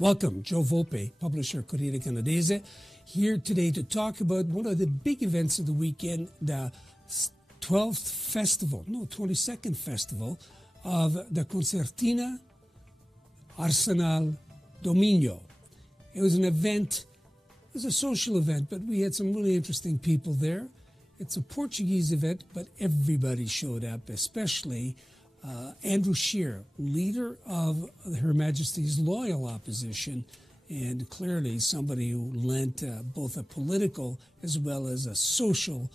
Welcome, Joe Volpe, publisher Corriere Canadese, here today to talk about one of the big events of the weekend, the 22nd festival of the Concertina Arsenal do Minho. It was an event, it was a social event, but we had some really interesting people there. It's a Portuguese event, but everybody showed up, especially Andrew Scheer, leader of Her Majesty's loyal opposition, and clearly somebody who lent both a political as well as a social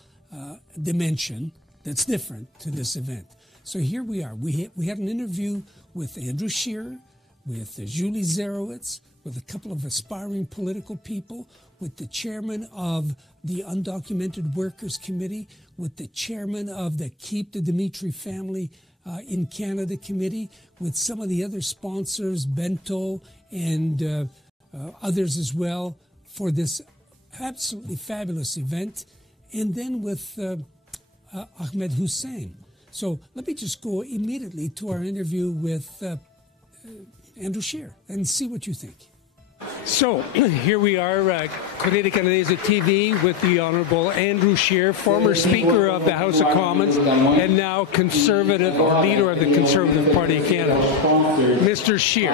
dimension that's different to this event. So here we are. We had an interview with Andrew Scheer, with Julie Zerowitz, with a couple of aspiring political people, with the chairman of the Undocumented Workers Committee, with the chairman of the Keep the Demitri Family in Canada Committee, with some of the other sponsors, Bento and others as well, for this absolutely fabulous event, and then with Ahmed Hussein. So let me just go immediately to our interview with Andrew Scheer and see what you think. So here we are, Corriere Canadese TV, with the Honourable Andrew Scheer, former Speaker of the House of Commons and now Conservative, or leader of the Conservative Party of Canada. Mr. Scheer,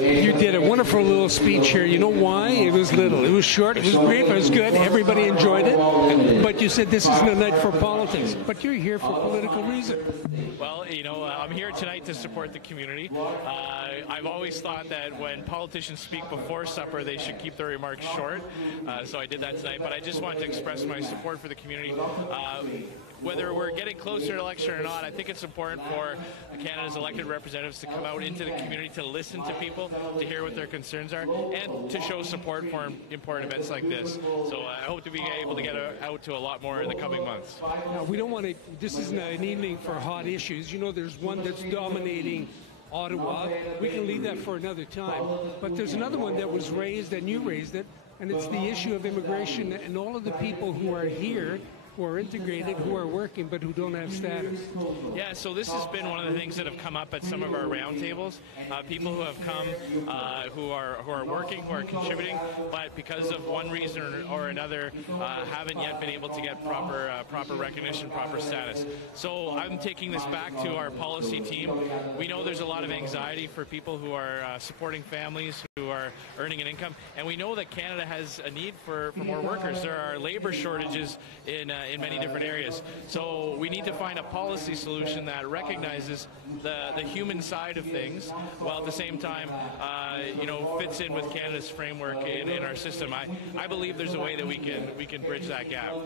you did a wonderful little speech here. You know why? It was little. It was short. It was brief. It was good. Everybody enjoyed it. But you said this isn't a night for politics. But you're here for political reasons. Well, you know, I'm here tonight to support the community. I've always thought that when politicians speak before supper, they should keep their remarks short. So I did that tonight. But I just wanted to express my support for the community. Whether we're getting closer to election or not, I think it's important for Canada's elected representatives to come out into the community, to listen to people, to hear what their concerns are, and to show support for important events like this. So I hope to be able to get out to a lot more in the coming months. Now, we don't want to, this isn't an evening for hot issues. You know, there's one that's dominating Ottawa. We can leave that for another time. But there's another one that was raised, and you raised it, and it's the issue of immigration and all of the people who are here, who are integrated, who are working, but who don't have status. Yeah, so this has been one of the things that have come up at some of our roundtables. People who have come, who are working, who are contributing, but because of one reason or another, haven't yet been able to get proper recognition, proper status. So I'm taking this back to our policy team. We know there's a lot of anxiety for people who are supporting families, who are earning an income, and we know that Canada has a need for more workers. There are labor shortages in many different areas. So we need to find a policy solution that recognizes the human side of things, while at the same time, fits in with Canada's framework in our system. I believe there's a way that we can bridge that gap.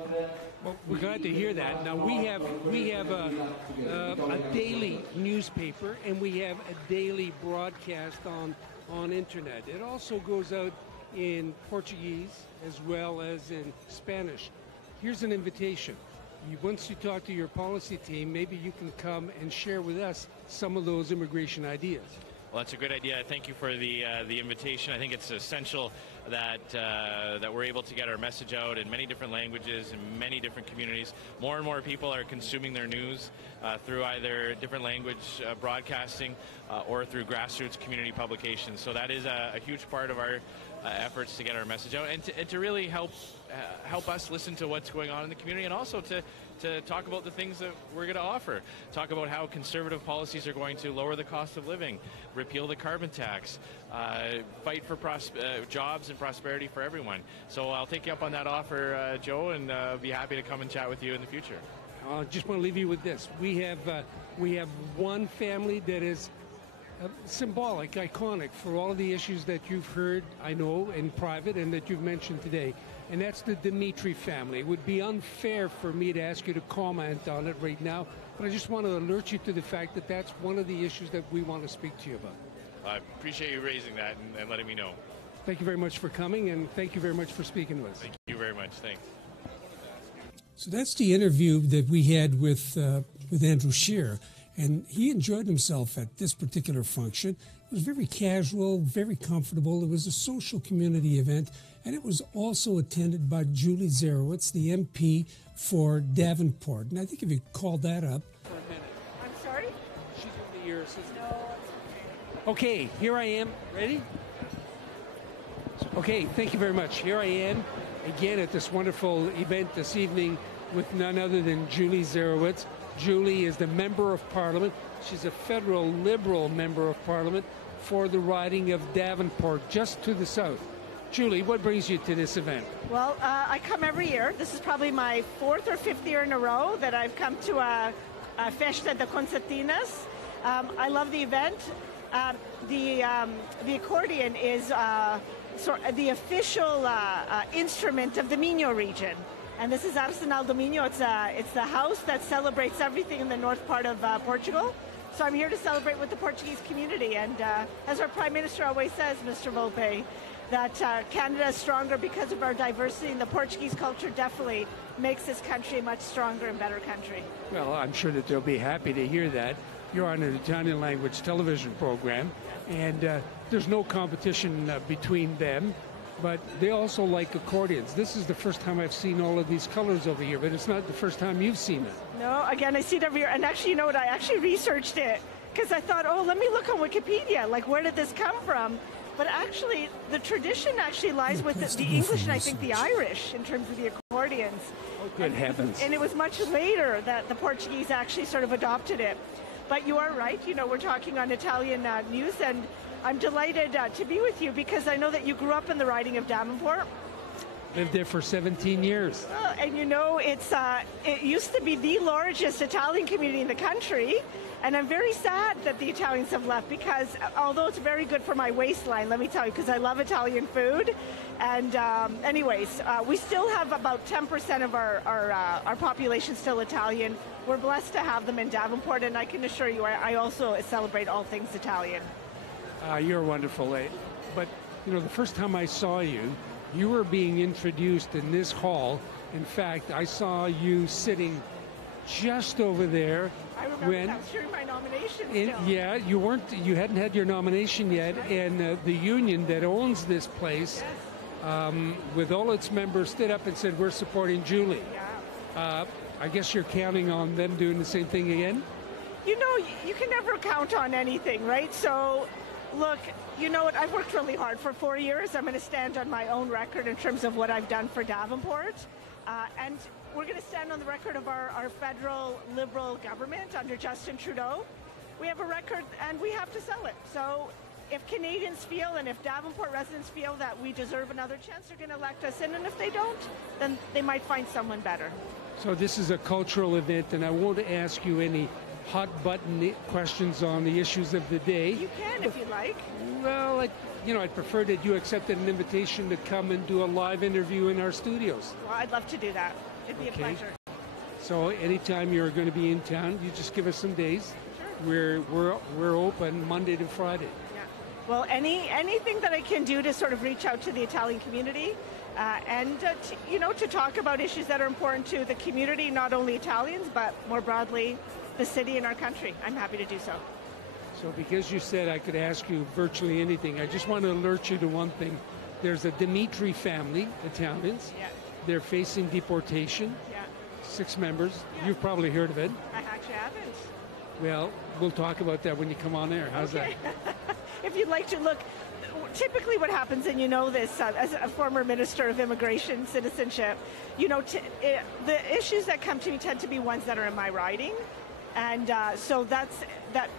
Well, we're glad to hear that. Now we have a daily newspaper, and we have a daily broadcast on internet. It also goes out in Portuguese as well as in Spanish. Here's an invitation. Once you talk to your policy team, maybe you can come and share with us some of those immigration ideas. Well, that's a good idea. Thank you for the invitation. I think it's essential that we're able to get our message out in many different languages in many different communities. More and more people are consuming their news through either different language broadcasting or through grassroots community publications. So that is a huge part of our efforts to get our message out and to really help us listen to what's going on in the community, and also to talk about the things that we're going to offer. Talk about how conservative policies are going to lower the cost of living, repeal the carbon tax, fight for jobs and prosperity for everyone. So I'll take you up on that offer, Joe, and be happy to come and chat with you in the future. I just want to leave you with this. We have one family that is symbolic, iconic for all of the issues that you've heard, I know, in private and that you've mentioned today. And that's the Demitri family. It would be unfair for me to ask you to comment on it right now, but I just want to alert you to the fact that that's one of the issues that we want to speak to you about. I appreciate you raising that and letting me know. Thank you very much for coming, and thank you very much for speaking with us. Thank you very much. Thanks. So that's the interview that we had with Andrew Scheer, and he enjoyed himself at this particular function. It was very casual, very comfortable. It was a social community event, and it was also attended by Julie Zerowitz, the MP for Davenport. And I think if you call that up. For a minute. I'm sorry? She's going to be your assistant. No, it's okay. Okay, here I am. Ready? Okay, thank you very much. Here I am again at this wonderful event this evening with none other than Julie Zarowitz. Julie is the Member of Parliament. She's a federal Liberal Member of Parliament for the riding of Davenport, just to the south. Julie, what brings you to this event? Well, I come every year. This is probably my 4th or 5th year in a row that I've come to a Festa de Concertinas. I love the event. The accordion is the official instrument of the Minho region. And this is Arsenal do Minho. It's the house that celebrates everything in the north part of Portugal. So I'm here to celebrate with the Portuguese community. And as our Prime Minister always says, Mr. Volpe, that Canada is stronger because of our diversity, and the Portuguese culture definitely makes this country a much stronger and better country. Well, I'm sure that they'll be happy to hear that. You're on an Italian language television program, and there's no competition between them, but they also like accordions. This is the first time I've seen all of these colors over here, but it's not the first time you've seen it. No, again, I see it every year. And actually, you know what? I actually researched it because I thought, oh, let me look on Wikipedia. Like, where did this come from? But actually, the tradition actually lies with the English and I think the Irish in terms of the accordions. Oh, good heavens. And it was much later that the Portuguese actually sort of adopted it. But you are right. You know, we're talking on Italian news, and I'm delighted to be with you because I know that you grew up in the riding of Davenport. Lived there for 17 years. And you know, it used to be the largest Italian community in the country. And I'm very sad that the Italians have left because although it's very good for my waistline, let me tell you, because I love Italian food. And anyways, we still have about 10% of our population still Italian. We're blessed to have them in Davenport, and I can assure you I also celebrate all things Italian. You're wonderful. But, you know, the first time I saw you, you were being introduced in this hall. In fact, I saw you sitting just over there. I remember that was during my nomination still. Yeah, you hadn't had your nomination yet, right. And the union that owns this place, yes. With all its members, stood up and said, we're supporting Julie. Yeah. I guess you're counting on them doing the same thing again? You know, you can never count on anything, right? So, look, you know what? I've worked really hard for 4 years. I'm going to stand on my own record in terms of what I've done for Davenport. And we're going to stand on the record of our federal Liberal government under Justin Trudeau. We have a record and we have to sell it. So if Canadians feel and if Davenport residents feel that we deserve another chance, they're going to elect us in. And if they don't, then they might find someone better. So this is a cultural event, and I won't ask you any hot-button questions on the issues of the day. You can if you like. Well, I'd prefer that you accepted an invitation to come and do a live interview in our studios. Well, I'd love to do that. It'd be a pleasure. So anytime you're going to be in town, you just give us some days. Sure. We're open Monday to Friday. Yeah. Well, anything that I can do to sort of reach out to the Italian community and to talk about issues that are important to the community, not only Italians, but more broadly the city and our country. I'm happy to do so. So because you said I could ask you virtually anything, I just want to alert you to one thing. There's a Demitri family, Italians. Yeah. They're facing deportation. Yeah. 6 members. Yeah. You've probably heard of it. I actually haven't. Well, we'll talk about that when you come on air. How's that? If you'd like to look, typically what happens, and you know this as a former Minister of Immigration Citizenship, the issues that come to me tend to be ones that are in my riding. And so that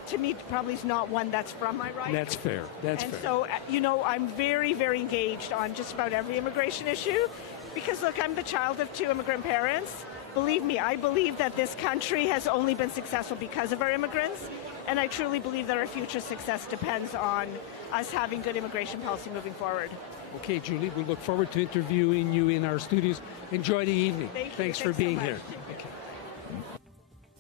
to me probably is not one that's from my riding. That's fair. That's fair. And so, I'm very, very engaged on just about every immigration issue because, look, I'm the child of 2 immigrant parents. Believe me, I believe that this country has only been successful because of our immigrants. And I truly believe that our future success depends on us having good immigration policy moving forward. Okay, Julie, we look forward to interviewing you in our studios. Enjoy the evening. Thanks for being here. Okay.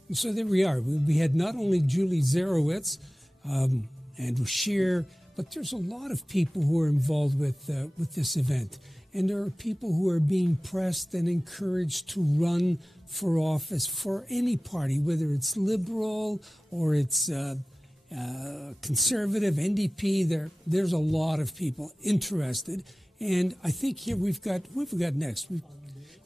And so there we are. We had not only Julie Zarowitz and Scheer, but there's a lot of people who are involved with this event. And there are people who are being pressed and encouraged to run for office for any party, whether it's Liberal or it's Conservative, NDP. There's a lot of people interested. And I think here we've got next.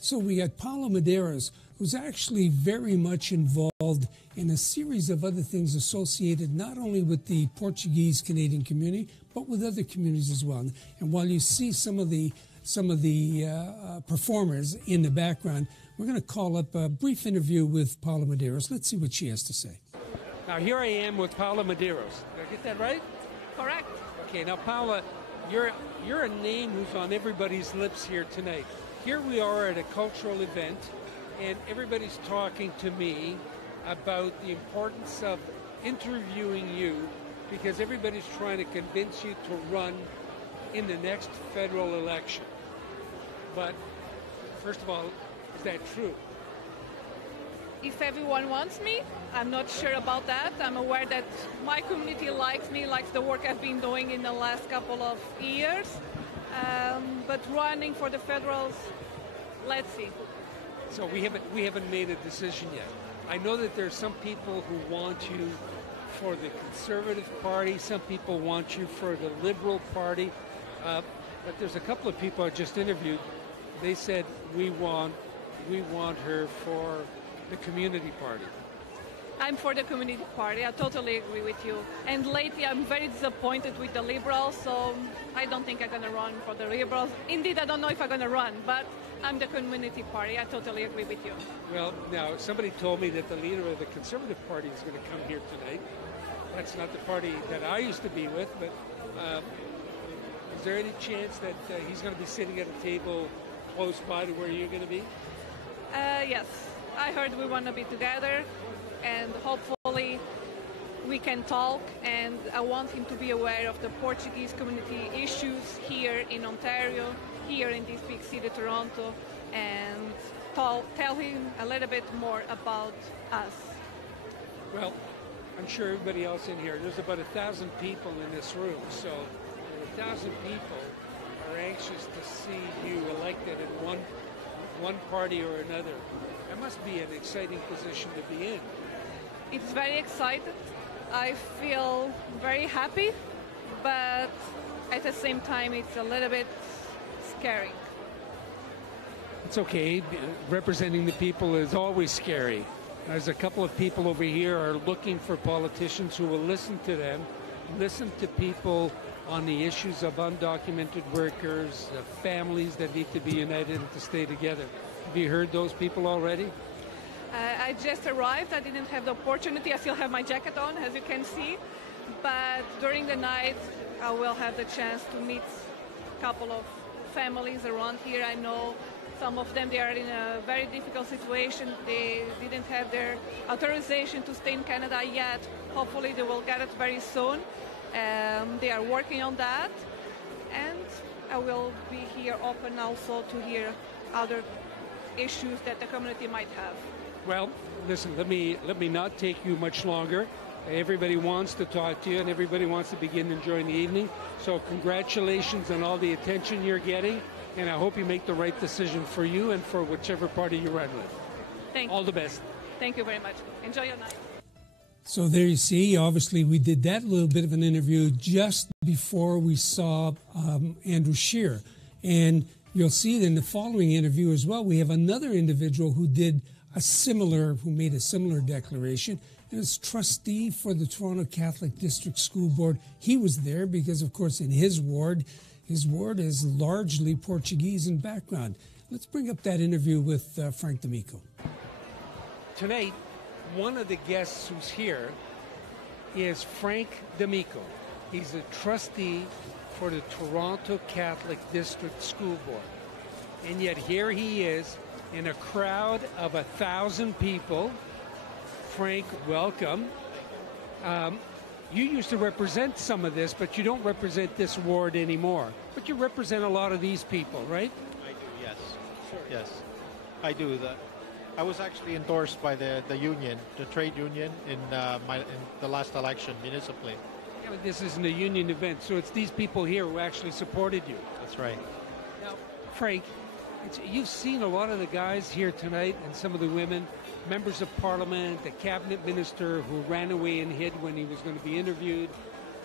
So we had Paula Medeiros, who's actually very much involved in a series of other things associated not only with the Portuguese Canadian community, but with other communities as well. And while you see some of the performers in the background, we're going to call up a brief interview with Paula Medeiros. Let's see what she has to say. Now here I am with Paula Medeiros. Did I get that right? Correct. Okay, now Paula, you're a name who's on everybody's lips here tonight. Here we are at a cultural event, and everybody's talking to me about the importance of interviewing you because everybody's trying to convince you to run in the next federal election. But first of all, is that true? If everyone wants me, I'm not sure about that. I'm aware that my community likes me, likes the work I've been doing in the last couple of years. But running for the federals, let's see. So we haven't made a decision yet. I know that there's some people who want you for the Conservative Party, some people want you for the Liberal Party, but there's a couple of people I just interviewed. They said we want her for the Community Party. I'm for the Community Party. I totally agree with you. And lately, I'm very disappointed with the Liberals, so I don't think I'm going to run for the Liberals. Indeed, I don't know if I'm going to run, but I'm the Community Party. I totally agree with you. Well, now, somebody told me that the leader of the Conservative Party is going to come here tonight. That's not the party that I used to be with, but is there any chance that he's going to be sitting at a table close by to where you're going to be? Yes. I heard we want to be together, and hopefully we can talk, and I want him to be aware of the Portuguese community issues here in Ontario, here in this big city, Toronto, and tell him a little bit more about us. Well, I'm sure everybody else in here, there's about 1,000 people in this room, so 1,000 people are anxious to see you elected in one party or another. That must be an exciting position to be in. It's very exciting. I feel very happy, but at the same time, it's a little bit scary. It's okay. Representing the people is always scary. There's a couple of people over here are looking for politicians who will listen to them, listen to people on the issues of undocumented workers, families that need to be united and to stay together. Have you heard those people already? I just arrived. I didn't have the opportunity. I still have my jacket on, as you can see. But during the night, I will have the chance to meet a couple of families around here. I know some of them, they are in a very difficult situation. They didn't have their authorization to stay in Canada yet. Hopefully they will get it very soon. They are working on that. And I will be here open also to hear other issues that the community might have. Well, listen, let me not take you much longer. Everybody wants to talk to you, and everybody wants to begin enjoying the evening. So congratulations on all the attention you're getting, and I hope you make the right decision for you and for whichever party you run with. Thank you. All the best. Thank you very much. Enjoy your night. So there you see, obviously we did that little bit of an interview just before we saw Andrew Scheer. And you'll see in the following interview as well, we have another individual who made a similar declaration. It was trustee for the Toronto Catholic District School Board. He was there because, of course, in his ward is largely Portuguese in background. Let's bring up that interview with Frank D'Amico. Tonight, one of the guests who's here is Frank D'Amico. He's a trustee for the Toronto Catholic District School Board. And yet here he is in a crowd of 1,000 people. Frank, welcome. You used to represent some of this, but you don't represent this ward anymore. But you represent a lot of these people, right? I do, yes. Sure. Yes, I do. I was actually endorsed by the union, the trade union, in the last election municipally. Yeah, but this isn't a union event, so it's these people here who actually supported you. That's right. Now, Frank, you've seen a lot of the guys here tonight and some of the women, members of parliament, the cabinet minister who ran away and hid when he was going to be interviewed,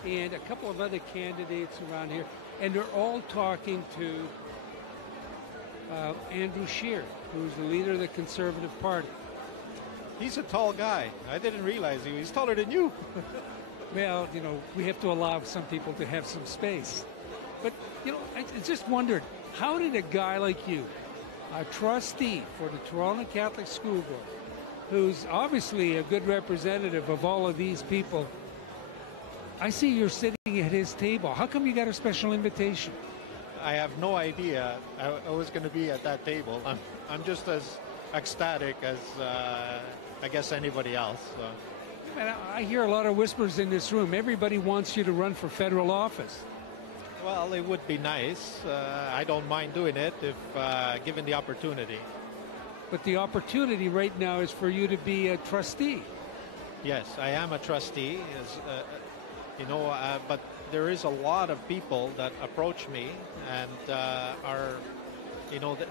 and a couple of other candidates around here, and they're all talking to Andrew Scheer, who's the leader of the Conservative Party. He's a tall guy. I didn't realize he's taller than you. Well, you know, we have to allow some people to have some space. But, you know, I just wondered, how did a guy like you, a trustee for the Toronto Catholic School Board, who's obviously a good representative of all of these people, I see you're sitting at his table. How come you got a special invitation? I have no idea I was going to be at that table. I'm just as ecstatic as I guess anybody else. So. Man, I hear a lot of whispers in this room. Everybody wants you to run for federal office. Well, it would be nice. I don't mind doing it if given the opportunity. But the opportunity right now is for you to be a trustee. Yes, I am a trustee. But there is a lot of people that approach me and are,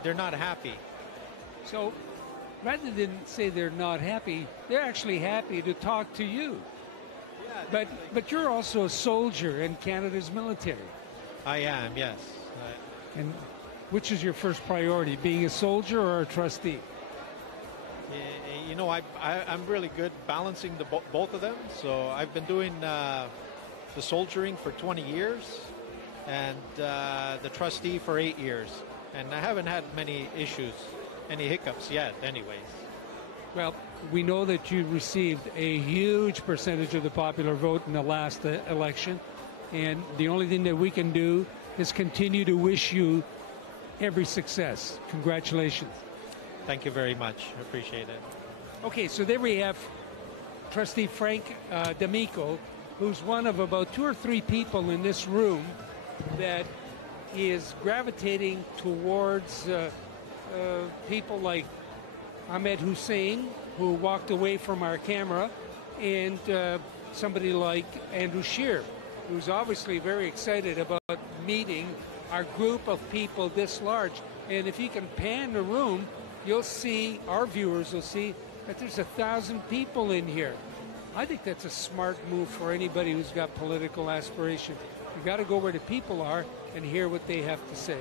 they're not happy. So rather than say they're not happy, they're actually happy to talk to you. Yeah, but you're also a soldier in Canada's military. I am, yes. And which is your first priority, being a soldier or a trustee? I'm really good balancing both of them. So I've been doing the soldiering for 20 years and the trustee for 8 years. And I haven't had many issues, any hiccups yet anyways. Well, we know that you received a huge percentage of the popular vote in the last election. And the only thing that we can do is continue to wish you every success. Congratulations. Thank you very much. I appreciate it. Okay, so there we have Trustee Frank D'Amico, who's one of about 2 or 3 people in this room that is gravitating towards people like Ahmed Hussein, who walked away from our camera, and somebody like Andrew Scheer, who's obviously very excited about meeting our group of people this large. And if you can pan the room, you'll see, our viewers will see, that there's 1,000 people in here. I think that's a smart move for anybody who's got political aspirations. You got to go where the people are and hear what they have to say.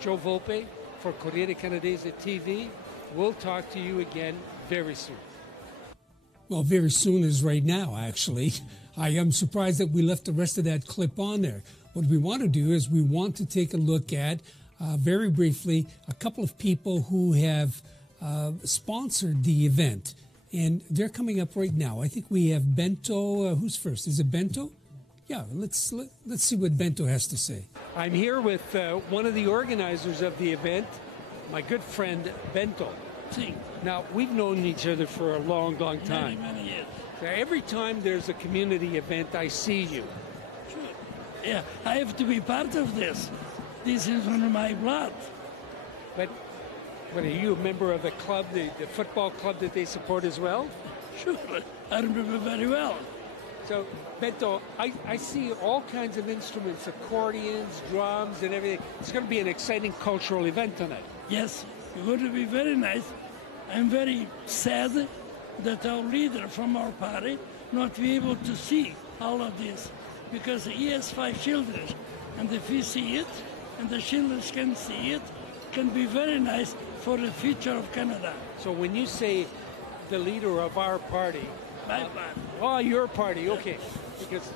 Joe Volpe for Corriere Canadese TV. We'll talk to you again very soon. Well, very soon is right now, actually. I am surprised that we left the rest of that clip on there. What we want to do is we want to take a look at, very briefly, a couple of people who have sponsored the event. And they're coming up right now. I think we have Bento. Who's first? Is it Bento? Yeah, let's see what Bento has to say. I'm here with one of the organizers of the event, my good friend Bento. See. Now, we've known each other for a long, long time. Many years. So every time there's a community event, I see you. Sure. Yeah, I have to be part of this. This is one of my blood. But are you a member of the club, the football club that they support as well? Sure, I remember very well. So, Bento, I see all kinds of instruments, accordions, drums, and everything. It's going to be an exciting cultural event tonight. Yes, it's going to be very nice. I'm very sad that our leader from our party not be able to see all of this, because he has 5 children, and if he see it, and the children can see it, can be very nice for the future of Canada. So when you say the leader of our party, my party. Oh, your party, okay.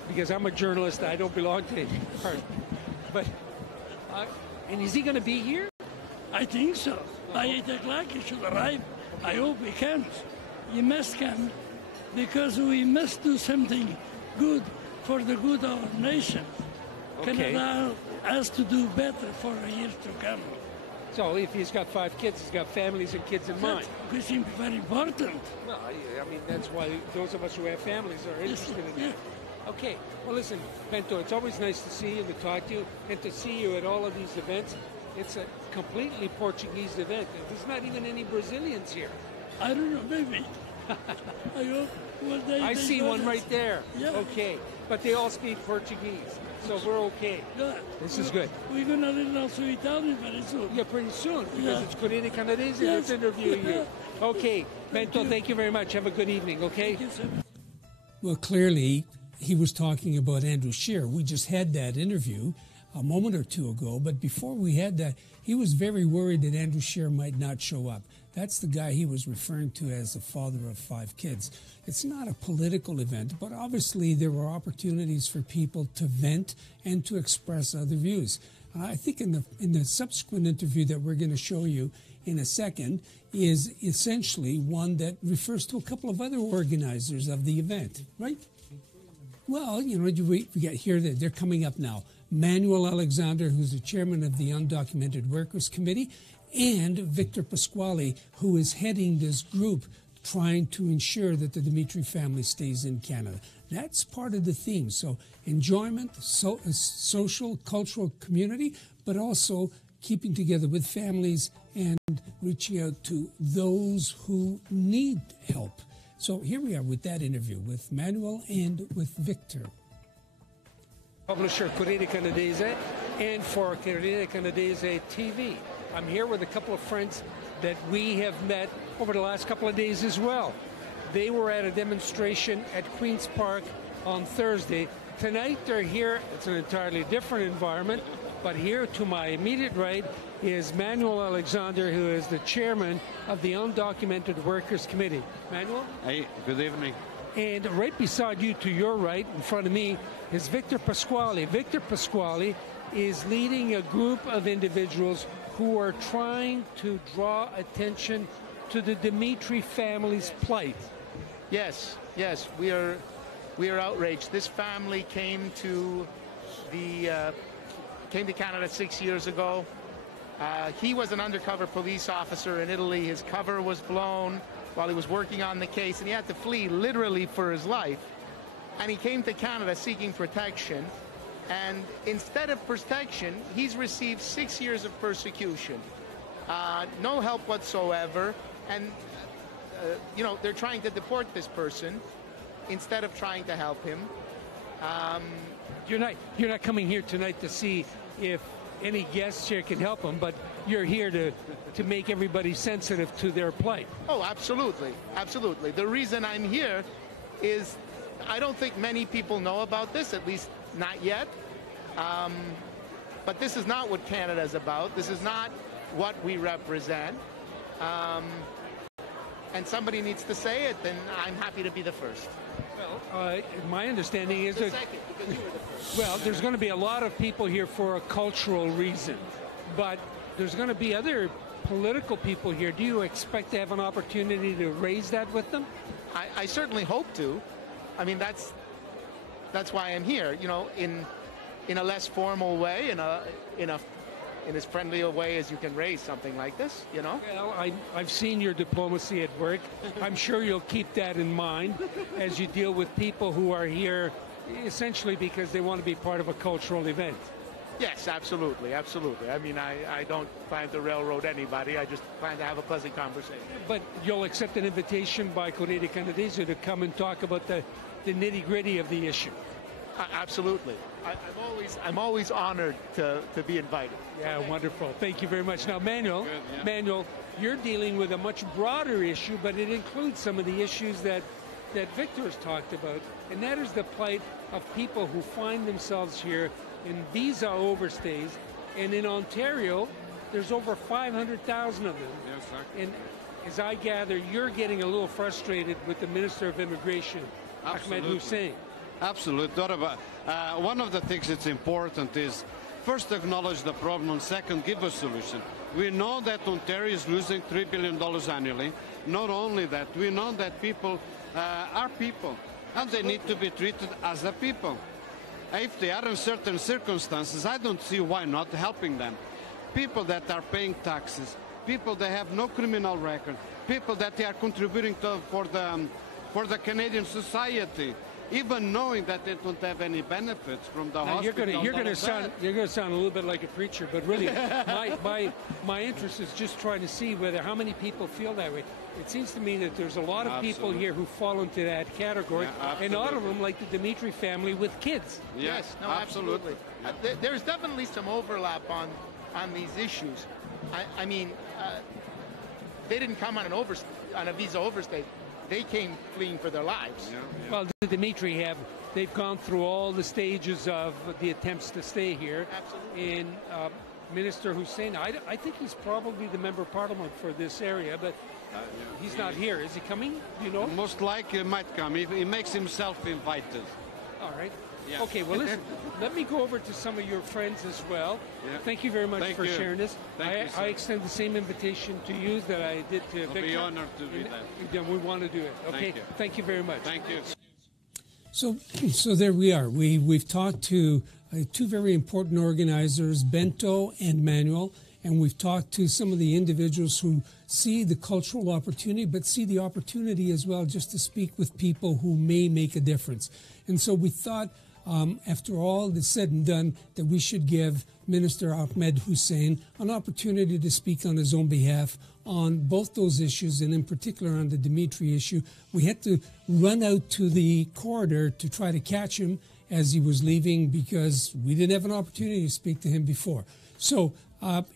Because I'm a journalist, I don't belong to any party. But, and is he going to be here? I think so. By 8 o'clock he should arrive. I hope he can. He must come, because we must do something good for the good of our nation. Okay. Canada has to do better for the years to come. So if he's got 5 kids, he's got families and kids in mind. Which is very important. Well, I mean, that's why those of us who have families are interested in that. Okay. Well, listen, Bento, it's always nice to see you and to talk to you and to see you at all of these events. It's a completely Portuguese event. There's not even any Brazilians here. I don't know, maybe. I hope one day I see one right there. Yeah. Okay. But they all speak Portuguese, so we're okay. Good. This is good. We're going to learn also Italian very soon. Yeah, pretty soon, because it's Corriere Canadese that's interviewing you. Okay. Bento, thank you very much. Have a good evening, okay? Thank you, sir. Well, clearly, he was talking about Andrew Scheer. We just had that interview. a moment or two ago. But before we had that, he was very worried that Andrew Scheer might not show up. That's the guy he was referring to as the father of 5 kids. It's not a political event, but obviously there were opportunities for people to vent and to express other views. I think in the subsequent interview that we're going to show you in a second is essentially one that refers to a couple of other organizers of the event, right? Well, you know, we get here that they're coming up now. Manuel Alexandre, who's the chairman of the Undocumented Workers Committee, and Victor Pasquale, who is heading this group trying to ensure that the Demitri family stays in Canada. That's part of the theme. So enjoyment, social, cultural community, but also keeping together with families and reaching out to those who need help. So here we are with that interview with Manuel and with Victor. Publisher Corriere Canadese and for Corriere Canadese TV. I'm here with a couple of friends that we have met over the last couple of days as well. They were at a demonstration at Queen's Park on Thursday. Tonight they're here. It's an entirely different environment, but here to my immediate right is Manuel Alexandre, who is the chairman of the Undocumented Workers Committee. Manuel? Hey, good evening. And right beside you, to your right, in front of me, is Victor Pasquale. Victor Pasquale is leading a group of individuals who are trying to draw attention to the Demitri family's plight. Yes, we are outraged. This family came to Canada 6 years ago. He was an undercover police officer in Italy. His cover was blown while he was working on the case, and he had to flee literally for his life. And he came to Canada seeking protection. And instead of protection, he's received 6 years of persecution. No help whatsoever. And, you know, they're trying to deport this person instead of trying to help him. You're not coming here tonight to see if any guests here can help him, but you're here to make everybody sensitive to their plight. Oh, absolutely. Absolutely. The reason I'm here is I don't think many people know about this, at least not yet. But this is not what Canada's about. This is not what we represent. And somebody needs to say it, and I'm happy to be the first. Well, my understanding is The that... second, because you were the first. Well, there's going to be a lot of people here for a cultural reason, but there's going to be other political people here. Do you expect to have an opportunity to raise that with them? I certainly hope to. I mean, that's why I'm here. You know, in a less formal way, in as friendly a way as you can raise something like this. You know. Well, I've seen your diplomacy at work. I'm sure you'll keep that in mind as you deal with people who are here essentially because they want to be part of a cultural event. Yes, absolutely, absolutely. I mean, I don't plan to railroad anybody. I just plan to have a pleasant conversation. But you'll accept an invitation by Corriere Canadese to come and talk about the nitty-gritty of the issue. Absolutely. I'm always honored to be invited. Yeah, wonderful. Thank you very much. Now, Manuel, Manuel, you're dealing with a much broader issue, but it includes some of the issues that Victor has talked about, and that is the plight of people who find themselves here in visa overstays. And in Ontario, there's over 500,000 of them. Yes, sir. And as I gather, you're getting a little frustrated with the Minister of Immigration, Ahmed Hussein. Absolutely. One of the things that's important is first acknowledge the problem, second give a solution. We know that Ontario is losing $3 billion annually. Not only that, we know that people are people and they need to be treated as a people. If they are in certain circumstances, I don't see why not helping them. People that are paying taxes, people that have no criminal record, people that they are contributing for the Canadian society, even knowing that they don't have any benefits from the hospital. You're going to sound a little bit like a preacher, but really, my interest is just trying to see how many people feel that way. It seems to me that there's a lot of people here who fall into that category, and a lot of them, like the Demitri family, with kids. Yes, no, absolutely. There's definitely some overlap on these issues. I mean, they didn't come on a visa overstay. They came fleeing for their lives. Well, the Demitri have they've gone through all the stages of the attempts to stay here. Absolutely. And Minister Hussein, I think he's probably the Member of Parliament for this area, but he's not here. Is he coming? Do you know? Most likely he might come. He makes himself invited. All right. Yeah. Okay, well, listen, let me go over to some of your friends as well. Yeah. Thank you very much for sharing this. I extend the same invitation to you that I did to Victor. I'll be honored to do that. Yeah, we want to do it. Okay, thank you very much. Thank you. So there we are. We've talked to two very important organizers, Bento and Manuel, and we've talked to some of the individuals who see the cultural opportunity, but see the opportunity as well just to speak with people who may make a difference. And so we thought, after all is said and done, that we should give Minister Ahmed Hussein an opportunity to speak on his own behalf on both those issues, and in particular on the Demitri issue. We had to run out to the corridor to try to catch him as he was leaving because we didn't have an opportunity to speak to him before. So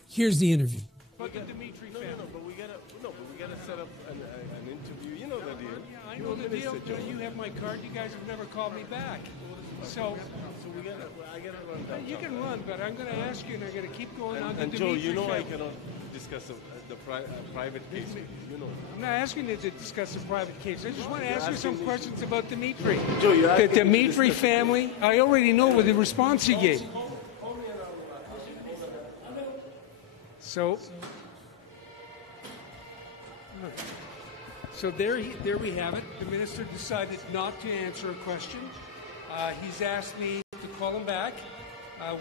here's the interview. But the Demitri family. But we gotta set up an interview. You know the deal. Yeah, I know the deal. You have my card. You guys have never called me back. So I gotta run down. You can run, but I'm going to ask you, and I'm going to keep going on the And Demitri Joe, you know family. I cannot discuss the private case with you. You know. I'm not asking you to discuss a private case. I just want to ask you some questions about Demitri. Joe, you're The asking me to Demitri discuss- family, I already know what the response you gave. So there we have it. The minister decided not to answer a question. He's asked me to call him back.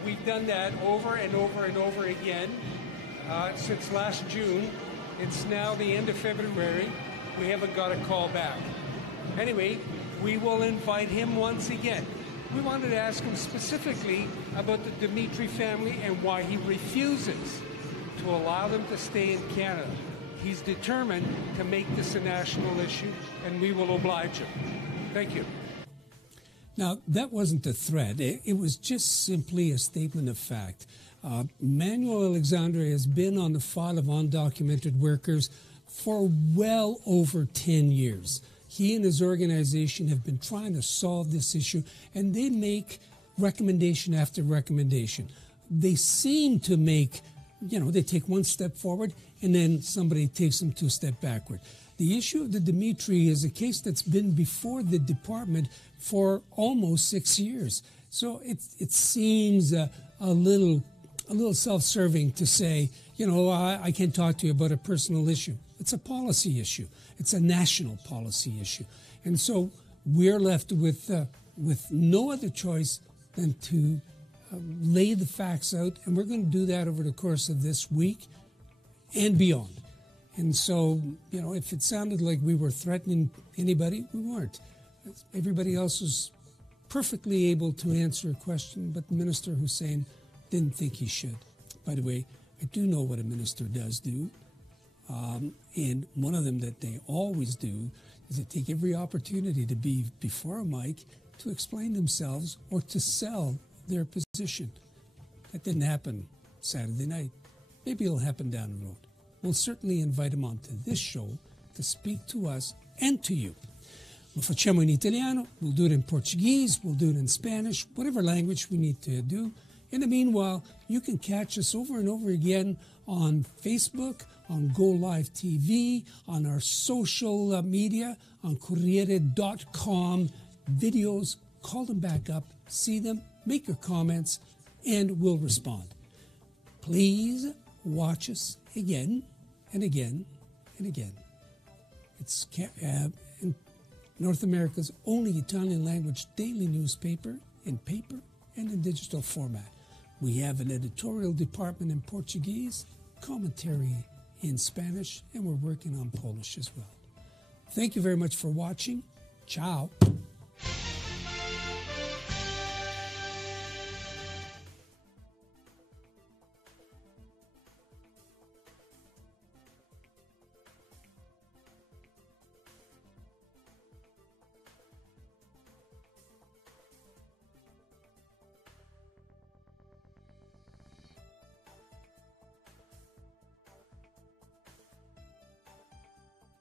We've done that over and over and over again since last June. It's now the end of February. We haven't got a call back. Anyway, we will invite him once again. We wanted to ask him specifically about the Demitri family and why he refuses to allow them to stay in Canada. He's determined to make this a national issue, and we will oblige him. Thank you. Now, that wasn't a threat. It was just simply a statement of fact. Manuel Alexandre has been on the file of undocumented workers for well over 10 years. He and his organization have been trying to solve this issue, and they make recommendation after recommendation. They seem to make, they take one step forward, and then somebody takes them 2 steps backward. The issue of the Demitri is a case that's been before the department for almost 6 years. So it seems a little self-serving to say, I can't talk to you about a personal issue. It's a policy issue. It's a national policy issue. And so we're left with no other choice than to lay the facts out, and we're going to do that over the course of this week and beyond. And so, if it sounded like we were threatening anybody, we weren't. Everybody else was perfectly able to answer a question, but Minister Hussein didn't think he should. By the way, I do know what a minister does do. And one of them that they always do is they take every opportunity to be before a mic to explain themselves or to sell their position. That didn't happen Saturday night. Maybe it'll happen down the road. We'll certainly invite him onto this show to speak to us and to you. Lo facciamo in italiano, we'll do it in Portuguese, we'll do it in Spanish, whatever language we need to do. In the meanwhile, you can catch us over and over again on Facebook, on Go Live TV, on our social media, on Corriere.com. Videos, call them back up, see them, make your comments, and we'll respond. Please watch us again and again and again. It's North America's only Italian language daily newspaper in paper and in digital format. We have an editorial department in Portuguese, commentary in Spanish, and we're working on Polish as well. Thank you very much for watching. Ciao.